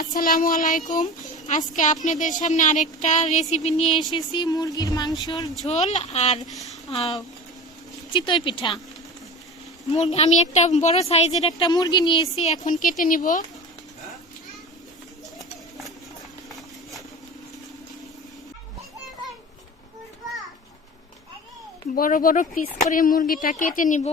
আসসালামু আলাইকুম। আজকে আপনাদের সামনে আরেকটা রেসিপি নিয়ে এসেছি, মুরগির মাংসর ঝোল আর চিতই পিঠা। আমি একটা বড় সাইজের একটা মুরগি নিয়েছি, এখন কেটে নিব। বড় বড় পিস করে মুরগিটা কেটে নিব।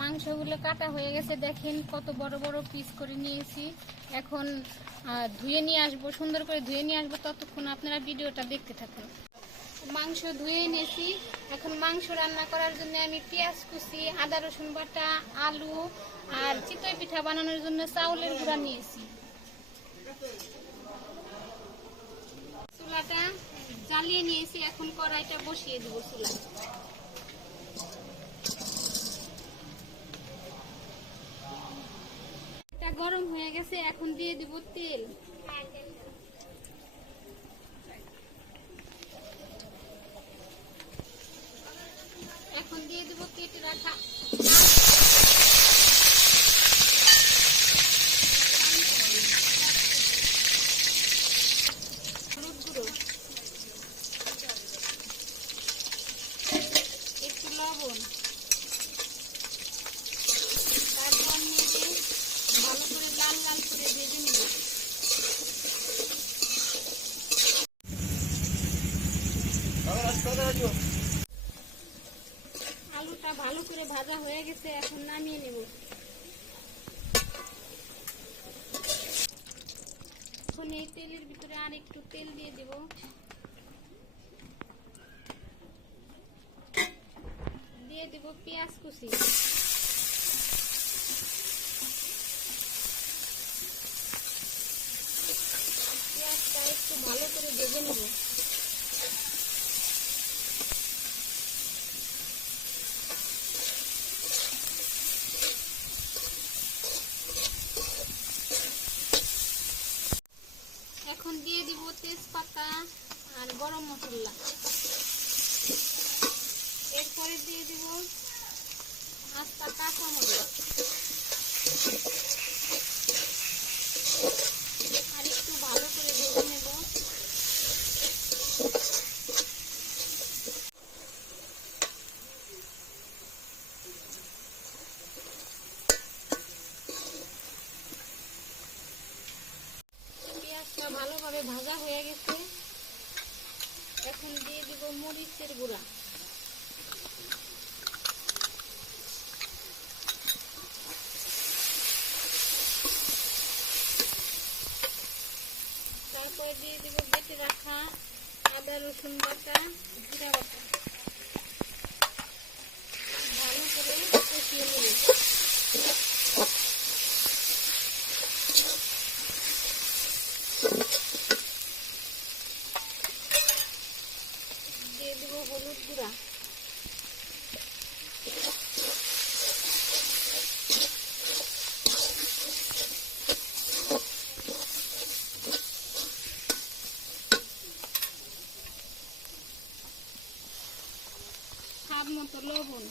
মাংসগুলো কাটা হয়ে গেছে, দেখেন কত বড় বড় পিস করে নিয়েছি। এখন ধুয়ে নিয়ে আসবো, সুন্দর করে ধুয়ে নিয়ে আসবো। ততক্ষণ আপনারা ভিডিওটা দেখতে থাকুন। মাংস ধুয়ে নিয়েছি। এখন মাংস রান্না করার জন্য আমি পেঁয়াজ কুচি, আদা রসুন বাটা, আলু আর চিতই পিঠা বানানোর জন্য চাউলের গুঁড়া নিয়েছি। চুলাটা জ্বালিয়ে নিয়েছি, এখন কড়াইটা বসিয়ে দেবো চুলা। গরম হয়ে গেছে, এখন দিয়ে দিব তেল। এখন দিয়ে দিব কেটে রাখা হলুদ গুঁড়ো, একটু লবণ, তারপর নিয়ে ভালো করে লাল লাল করে ভেজে নেব। আলুটা ভালো করে ভাজা হয়ে গেছে, এখন নামিয়ে নেব। এখন এই তেলের ভিতরে আর একটু তেল দিয়ে দেব। দিয়ে দেব পেঁয়াজ কুচি, পেঁয়াজটা একটু ভালো করে ভেজে নেব। এখন দিয়ে দিব তেজপাতা আর গরম মশলা। এরপরে দিয়ে দিব আস্তা কাঁচামরিচ আর একটু ভালো করে ভেজে নেব। পেঁয়াজটা ভালোভাবে ভাজা হয়ে গেছে, এখন দিয়ে দিব মরিচের গুঁড়া। তারপরে দিয়ে দিব বেটে রাখা আদা রসুন বাটা, জিরা বাটা। ভালো করে কষিয়ে নেব। দিয়ে দিব হলুদ গুঁড়া, স্বাদ মতো লবণ।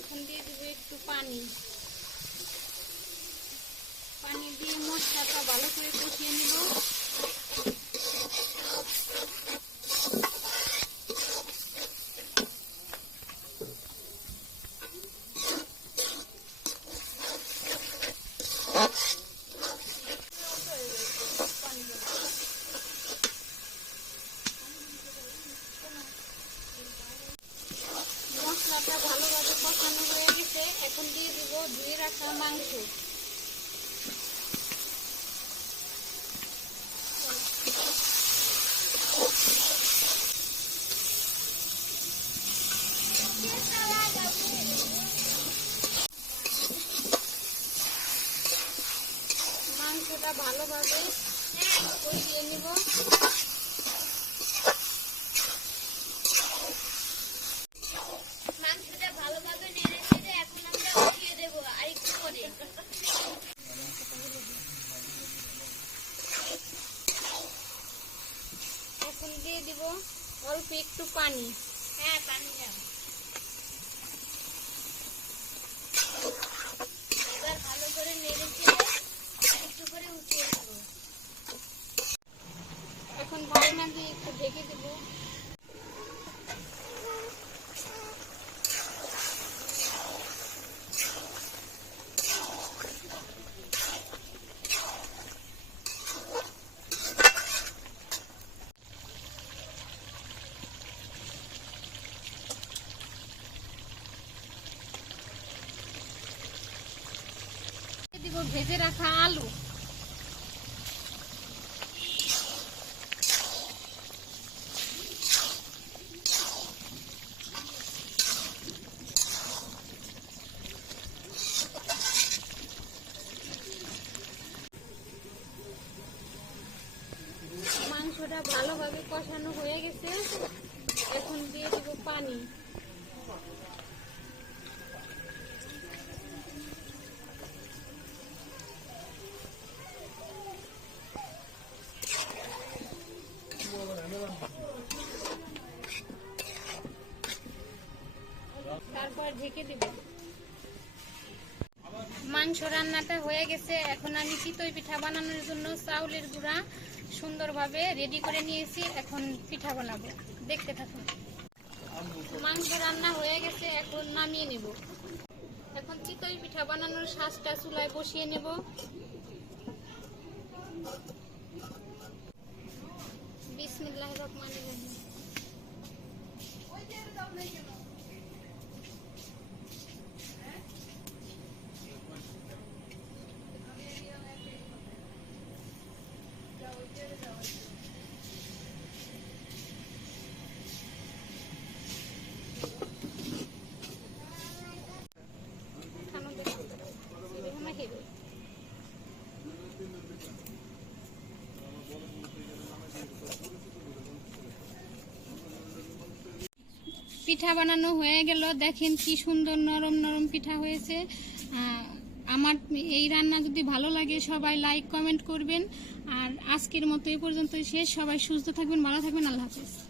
এখন দিয়ে দেবো একটু পানি। পানি দিয়ে মশলাটা ভালো করে কষিয়ে নেব। মশলাটা ভালোভাবে কষানো হয়ে গেছে, এখন দিয়ে দিব ধুয়ে রাখা মাংস। মাংসটা ভালোভাবে কষিয়ে নিব। মাংসটা ভালোভাবে একটু পানি। হ্যাঁ, পানি দাও। এবার ভালো করে নেড়ে চেড়ে একটু করে উঠিয়ে দেবো। এখন ঢাকনা দিয়ে একটু ঢেকে দেব। দিব ভেজে রাখা আলু। মাংসটা ভালোভাবে কষানো হয়ে গেছে, এখন দিয়ে দিব পানি। তারপর ঢেকে দিব। মাংস রান্নাটা হয়ে গেছে, এখন আমি চিতই পিঠা বানানোর জন্য চাউলের গুঁড়া সুন্দরভাবে রেডি করে নিয়েছি। এখন পিঠা বানাবো, দেখতে থাকুন। মাংস রান্না হয়ে গেছে, এখন নামিয়ে নেব। এখন চিতই পিঠা বানানোর শাঁসটা চুলায় বসিয়ে নেব। বিসমিল্লাহির রহমানির রহিম। পিঠা বানানো হয়ে গেল, দেখেন কি সুন্দর নরম নরম পিঠা হয়েছে। আমার এই রান্না যদি ভালো লাগে সবাই লাইক কমেন্ট করবেন। আর আজকের মতো এই পর্যন্ত শেষ। সবাই সুস্থ থাকবেন, ভালো থাকবেন, আল্লাহ হাফেজ।